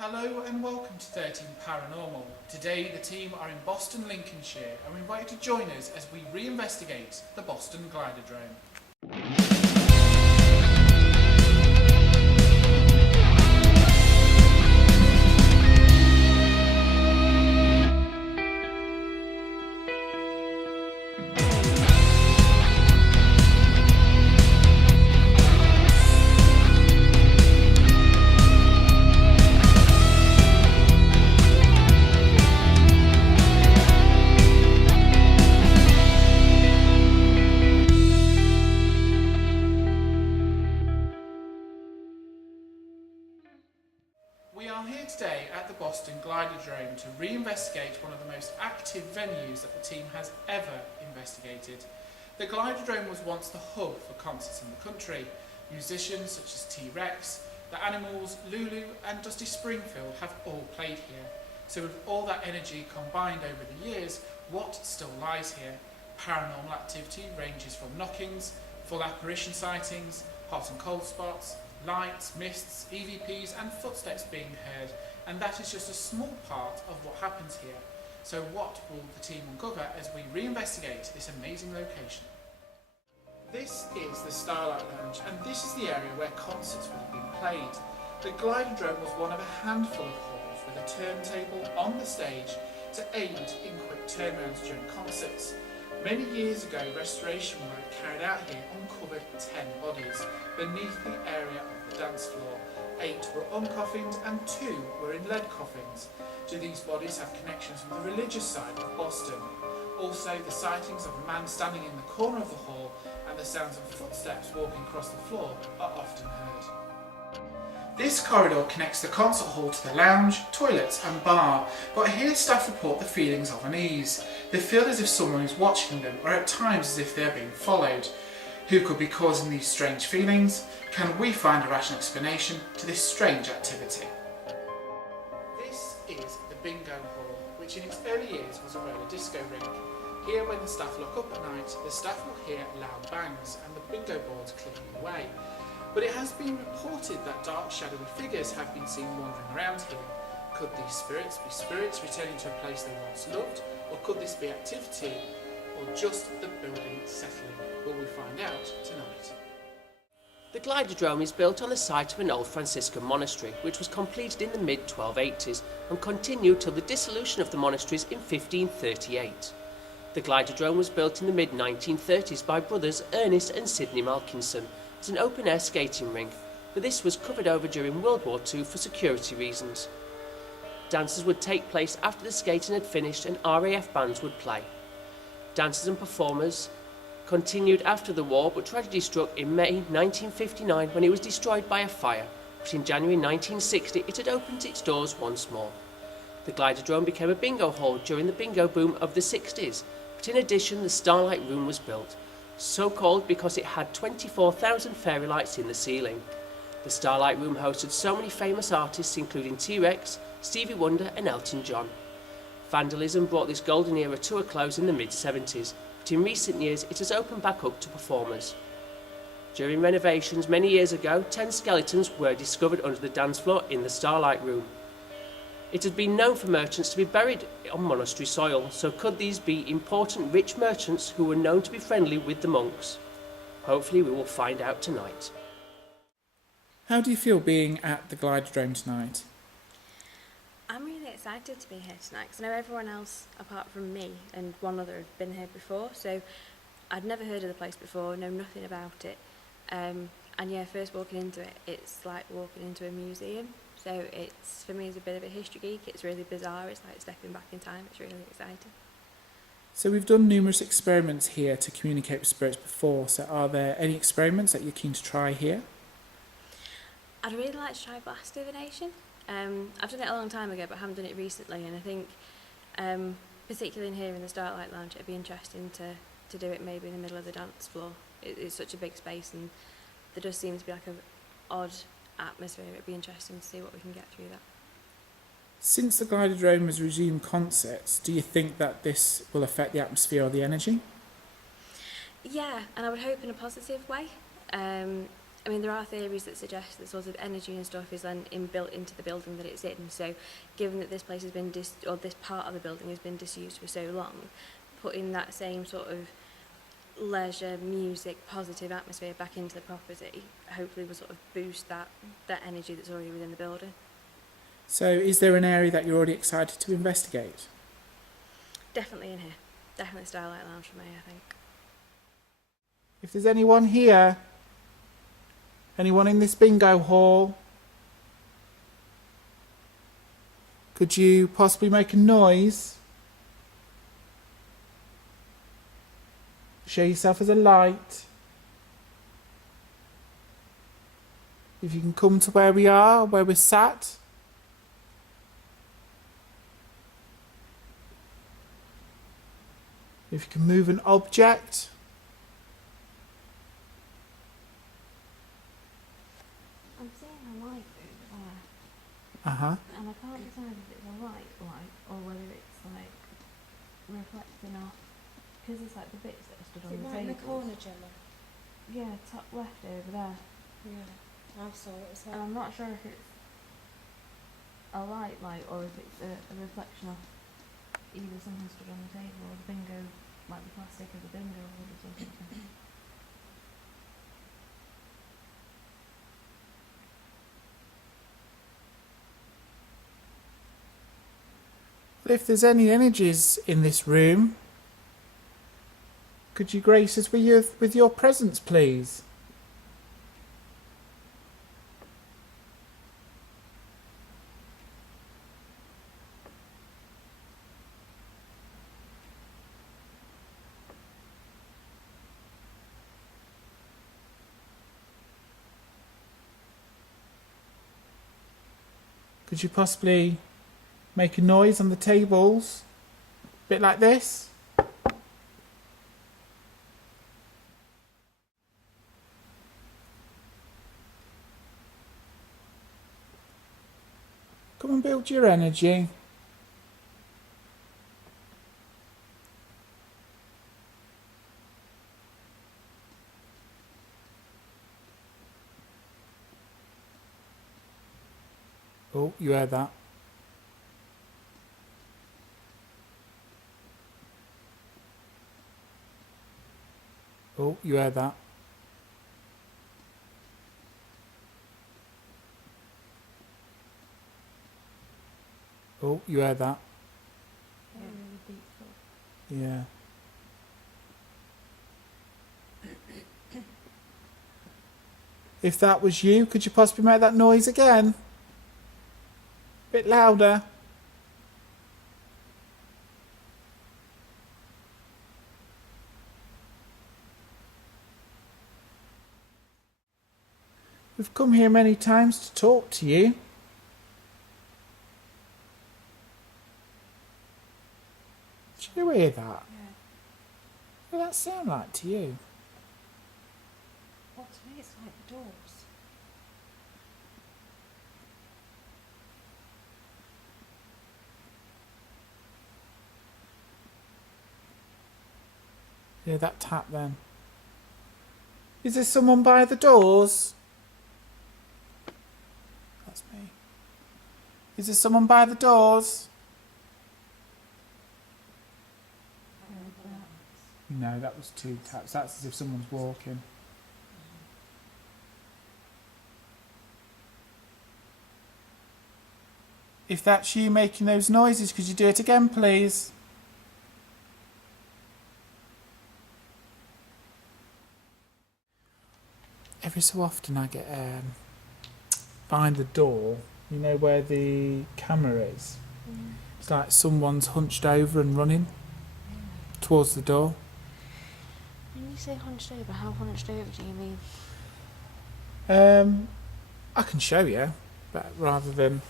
Hello and welcome to 13 Paranormal. Today the team are in Boston, Lincolnshire, and we invite you to join us as we re-investigate the Boston Gliderdrome. We are here today at the Boston Gliderdrome to re-investigate one of the most active venues that the team has ever investigated. The Gliderdrome was once the hub for concerts in the country. Musicians such as T-Rex, The Animals, Lulu and Dusty Springfield have all played here. So with all that energy combined over the years, what still lies here? Paranormal activity ranges from knockings, full apparition sightings, hot and cold spots, lights, mists, EVPs and footsteps being heard, and that is just a small part of what happens here. So what will the team uncover as we re-investigate this amazing location? This is the Starlight Lounge, and this is the area where concerts would have been played. The Gliderdome was one of a handful of halls with a turntable on the stage to aid in quick turnarounds during concerts. Many years ago, restoration work carried out here uncovered 10 bodies beneath the area of the dance floor. 8 were uncoffined and 2 were in lead coffins. Do these bodies have connections with the religious side of Boston? Also, the sightings of a man standing in the corner of the hall and the sounds of footsteps walking across the floor are often heard. This corridor connects the concert hall to the lounge, toilets and bar, but here staff report the feelings of unease. They feel as if someone is watching them, or at times as if they are being followed. Who could be causing these strange feelings? Can we find a rational explanation to this strange activity? This is the bingo hall, which in its early years was a roller disco rink. Here, when the staff look up at night, the staff will hear loud bangs and the bingo boards clicking away. But it has been reported that dark, shadowy figures have been seen wandering around here. Could these spirits be spirits returning to a place they once loved, or could this be activity, or just the building settling? Will we find out tonight? The Gliderdrome is built on the site of an old Franciscan monastery, which was completed in the mid-1280s and continued till the dissolution of the monasteries in 1538. The Gliderdrome was built in the mid-1930s by brothers Ernest and Sidney Malkinson as an open-air skating rink, but this was covered over during World War II for security reasons. Dances would take place after the skating had finished and RAF bands would play. Dances and performers continued after the war, but tragedy struck in May 1959 when it was destroyed by a fire, but in January 1960 it had opened its doors once more. The Gliderdrome became a bingo hall during the bingo boom of the 60s, but in addition the Starlight Room was built, so called because it had 24,000 fairy lights in the ceiling. The Starlight Room hosted so many famous artists including T-Rex, Stevie Wonder and Elton John. Vandalism brought this golden era to a close in the mid-70s, but in recent years it has opened back up to performers. During renovations many years ago, 10 skeletons were discovered under the dance floor in the Starlight Room. It had been known for merchants to be buried on monastery soil, so could these be important rich merchants who were known to be friendly with the monks? Hopefully we will find out tonight. How do you feel being at the Gliderdrome tonight? I'm really excited to be here tonight because I know everyone else apart from me and one other have been here before, so I'd never heard of the place before, know nothing about it, and yeah, first walking into it, it's like walking into a museum. So it's, for me, it's a bit of a history geek. It's really bizarre. It's like stepping back in time. It's really exciting. So we've done numerous experiments here to communicate with spirits before. So are there any experiments that you're keen to try here? I'd really like to try blast divination. I've done it a long time ago, but I haven't done it recently. And I think, particularly in here in the Starlight Lounge, it'd be interesting to do it maybe in the middle of the dance floor. It's such a big space, and there does seem to be like an odd atmosphere. It'd be interesting to see what we can get through that. Since the Gliderdrome has resumed concerts, do you think that this will affect the atmosphere or the energy? Yeah, and I would hope in a positive way. I mean, there are theories that suggest that sort of energy and stuff is then inbuilt into the building that it's in. So, given that this place has been or this part of the building has been disused for so long, putting that same sort of leisure, music, positive atmosphere back into the property, hopefully will sort of boost that energy that's already within the building. So is there an area that you're already excited to investigate? Definitely in here. Definitely Starlight Lounge for me, I think. If there's anyone here, anyone in this bingo hall, could you possibly make a noise? Show yourself as a light. If you can come to where we are, where we're sat. If you can move an object. I'm seeing a light over there. Uh-huh. And I can't decide if it's a light or whether it's like reflecting off, because it's like the bits that are stood on the table. Is it right in the corner, Gemma? Yeah, top left over there. Yeah, I saw it as And well. I'm not sure if it's a light or if it's a reflection of either something stood on the table or the bingo, like the plastic of the bingo holders or something. If there's any energies in this room, could you grace us with your presence, please? Could you possibly make a noise on the tables? A bit like this? Come and build your energy. Oh, you heard that. Oh, you heard that. Oh, you heard that. Yeah, really deep thought. Yeah. If that was you, could you possibly make that noise again? Bit louder. We've come here many times to talk to you. Did you hear that? Yeah. What does that sound like to you? Well, to me, it's like the doors. Yeah, that tap then. Is there someone by the doors? That's me. Is there someone by the doors? No, that was two taps. That's as if someone's walking. If that's you making those noises, could you do it again, please? Every so often I get behind the door, you know where the camera is? It's like someone's hunched over and running towards the door. When you say hunched over, how hunched over do you mean? I can show you, but rather than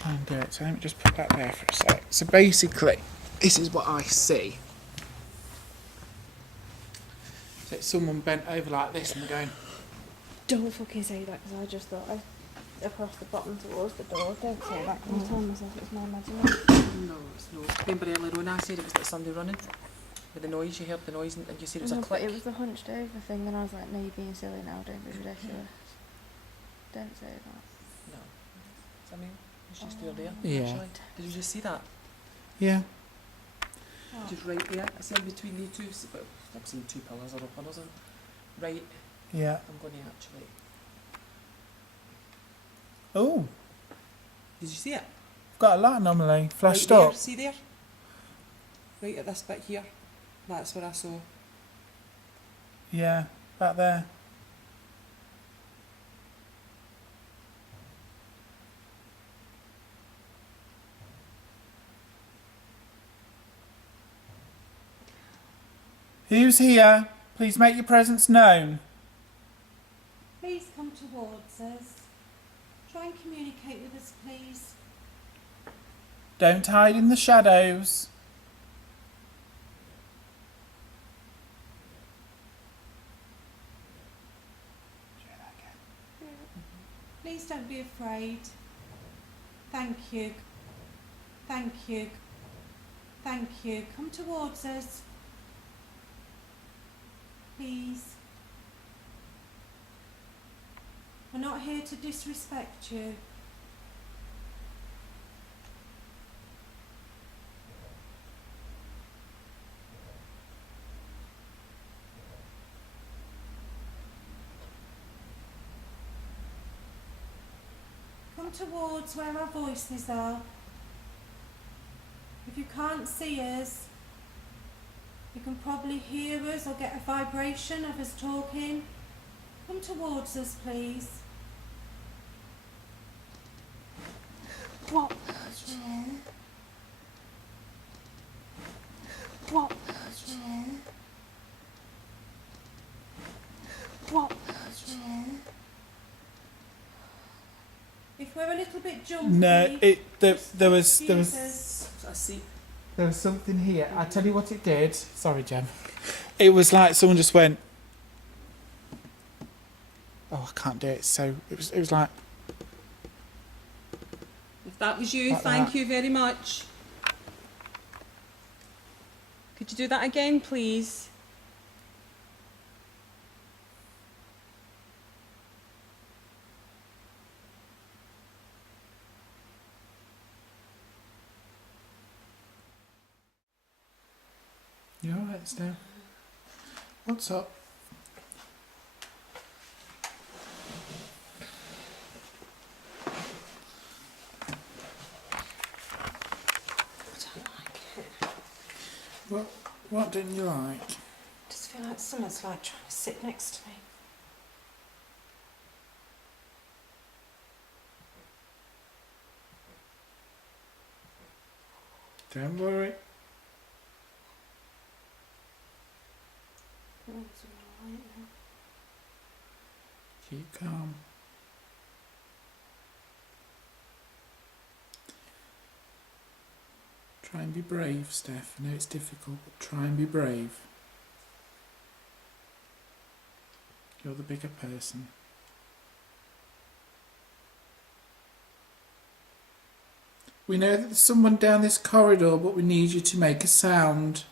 try and do it, so let me just put that there for a sec. So basically, this is what I see. So it's someone bent over like this and they're going, Don't fucking say that, because I just thought across the bottom towards the door. Don't say that, because I'm telling myself it's my imagination. No, it's not. Remember earlier on I said it was like somebody running? With the noise, you heard the noise and you said it was a No, click. but it was the hunched over thing, and I was like, no, you're being silly now, don't be ridiculous. Don't say that. No. I mean, it's just there, Yeah. actually. Did you just see that? Yeah. Just right there. I see in between the two, well, I've seen two pillars or pillars. Right, Yeah. I'm going to actually... Oh, Did you see it? got a light anomaly. Flashed right there, up. see there? Right at this bit here. That's where I saw. Yeah, back there. Who's here? Please make your presence known. Please come towards us. Try and communicate with us, please. Don't hide in the shadows. Please don't be afraid. Thank you. Thank you. Thank you. Come towards us. Please. We're not here to disrespect you. Come towards where our voices are. If you can't see us, you can probably hear us or get a vibration of us talking. Come towards us, please. What's wrong? What's wrong? What's wrong? If we're a little bit jumpy, No, there was I see. there was something here. I tell you what it did. Sorry, Jem. It was like someone just went. Oh, I can't do it. So it was like. If that was you, Like thank that. you very much. Could you do that again, please? You alright, Steph? What's up? What didn't you like? I just feel like someone's like trying to sit next to me. Don't worry. Keep calm. Try and be brave, Steph. I know it's difficult, but try and be brave. You're the bigger person. We know that there's someone down this corridor, but we need you to make a sound.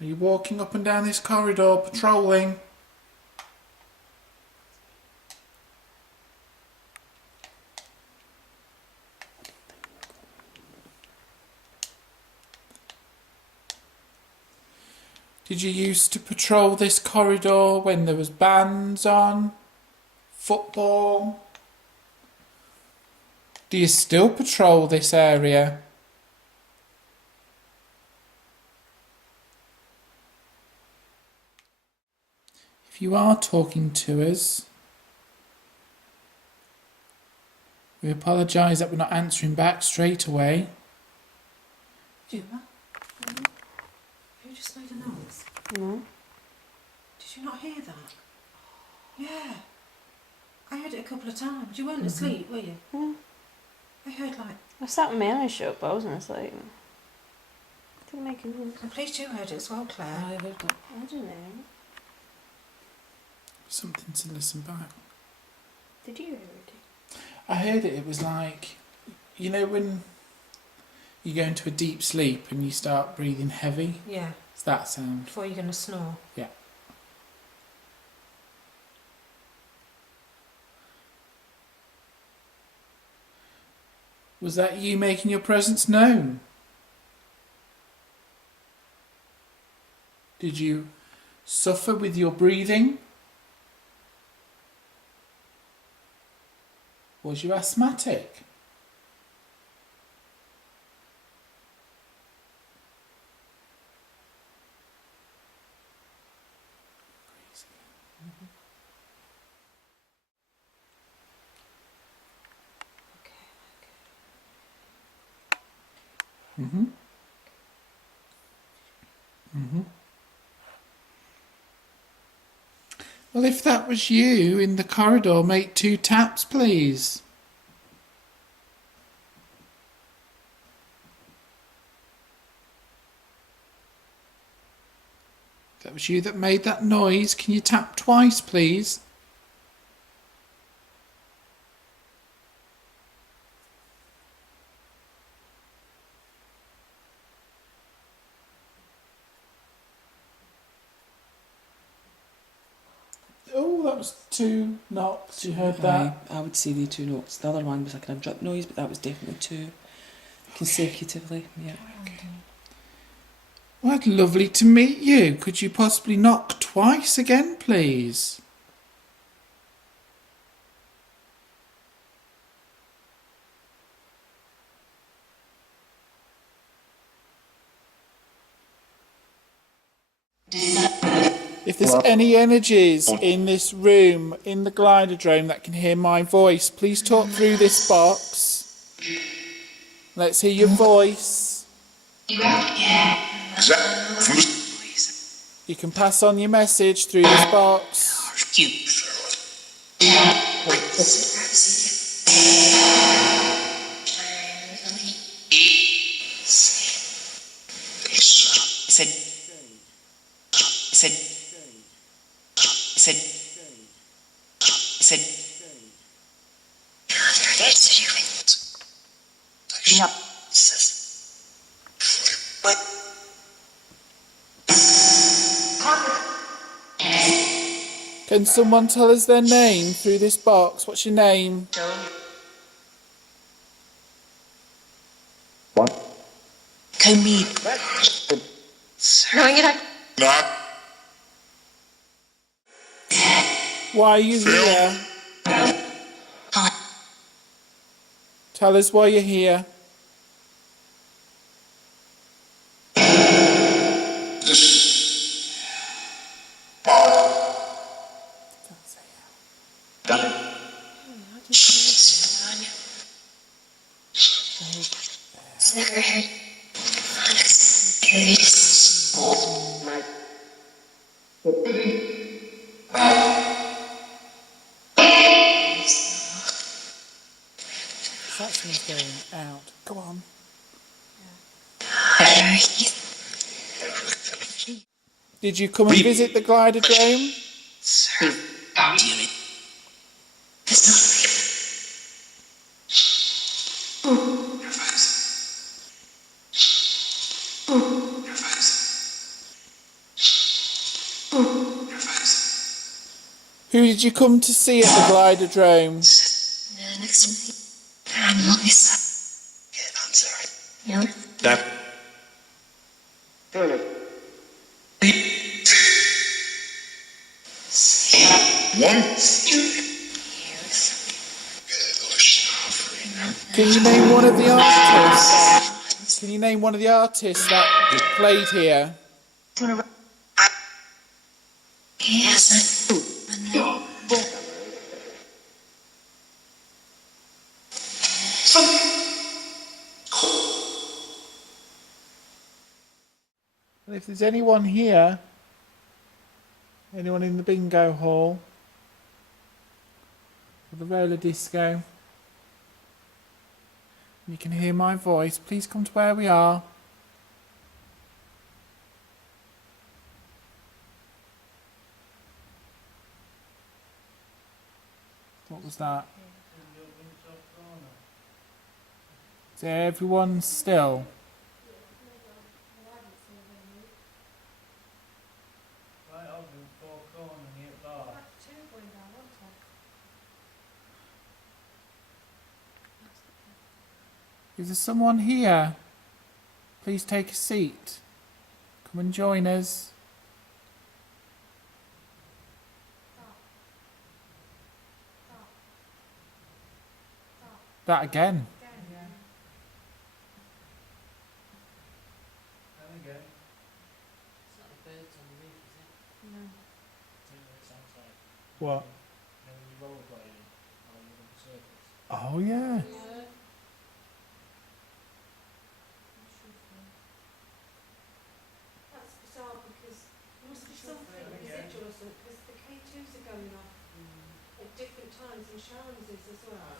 Are you walking up and down this corridor, patrolling? Did you used to patrol this corridor when there was bands on? Football? Do you still patrol this area? If you are talking to us, we apologise that we're not answering back straight away. Gemma? You just made a noise. No. Did you not hear that? Yeah. I heard it a couple of times. You weren't asleep, were you? No. I heard like... I sat with my eyes shut, but I wasn't asleep. Didn't make a noise. I'm pleased you heard it as well, Claire. I heard that. I don't know. Something to listen back. Did you hear it? I heard it. It was like, you know, when You go into a deep sleep and you start breathing heavy. Yeah, It's that sound. before you're going to snore. Yeah. Was that you making your presence known? Did you suffer with your breathing? Was you asthmatic? Mm-hmm. Mm-hmm. Well, if that was you in the corridor, make 2 taps, please. If that was you that made that noise, can you tap twice, please? Oh, that was 2 knocks. You heard that? I would say the 2 notes. The other one was like a drip noise, but that was definitely 2 consecutively. Yeah. Well, lovely to meet you. Could you possibly knock twice again, please? If there's any energies in this room, in the Gliderdrome, that can hear my voice, please talk through this box. Let's hear your voice. You can pass on your message through this box. Can someone tell us their name through this box? What's your name? Why are you here? Tell us why you're here. Something's going out. Go on. Did you come and visit the Gliderdrome? Who did you come to see at the Gliderdrome? Can you name one of the artists? Can you name one of the artists that played here? Well, if there's anyone here, anyone in the bingo hall, or the roller disco, you can hear my voice, please come to where we are. What was that? Is everyone still? Right, I'll do 4 corner and hit bar. Is there someone here? Please take a seat. Come and join us. That again. And again. It's not the birds on the roof, is it? No. See what it sounds like. What? You know when you rollerblading on the surface. Oh yeah. That's bizarre because there must be something residual or something because the K2s are going off at different times and Sharon's is as well.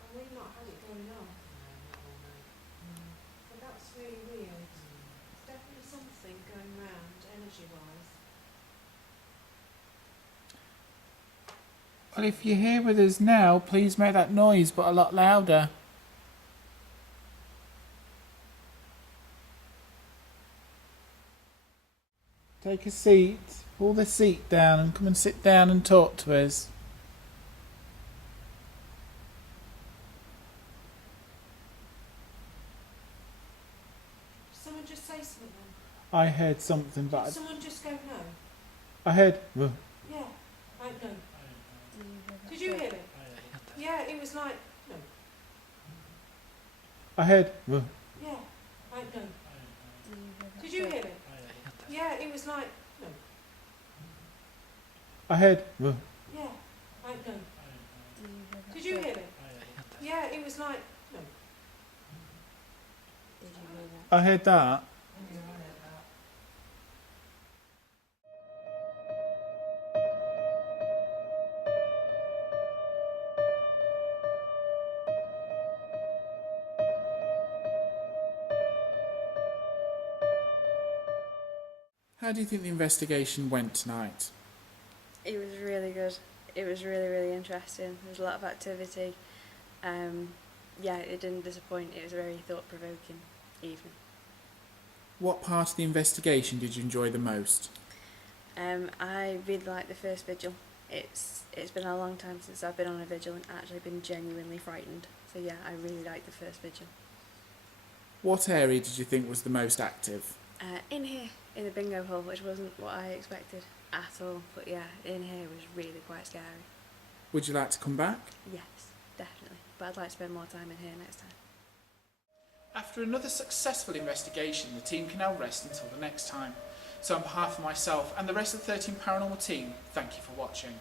And we've not had it going off. No, not all night. So that's really weird. There's definitely something going round energy wise. Well, if you're here with us now, please make that noise, but a lot louder. Take a seat, pull the seat down and come and sit down and talk to us. Someone just say something then. I heard something, Did but someone just go no? I heard. Yeah. Like no. Did you hear it? Yeah, it was like no. I heard. Yeah. Like no. Did you hear it? Yeah, it was like no. I heard. Yeah. Like no. Did you hear it? Yeah, it was like no. Did you hear that? I heard that. How do you think the investigation went tonight? It was really good. It was really, really interesting. There was a lot of activity. Yeah, it didn't disappoint. It was a very thought-provoking evening. What part of the investigation did you enjoy the most? I really liked the first vigil. It's been a long time since I've been on a vigil and actually been genuinely frightened. So yeah, I really liked the first vigil. What area did you think was the most active? In here, in the bingo hall, which wasn't what I expected at all. But yeah, in here was really quite scary. Would you like to come back? Yes, definitely. But I'd like to spend more time in here next time. After another successful investigation, the team can now rest until the next time. So on behalf of myself and the rest of the 13 Paranormal team, thank you for watching.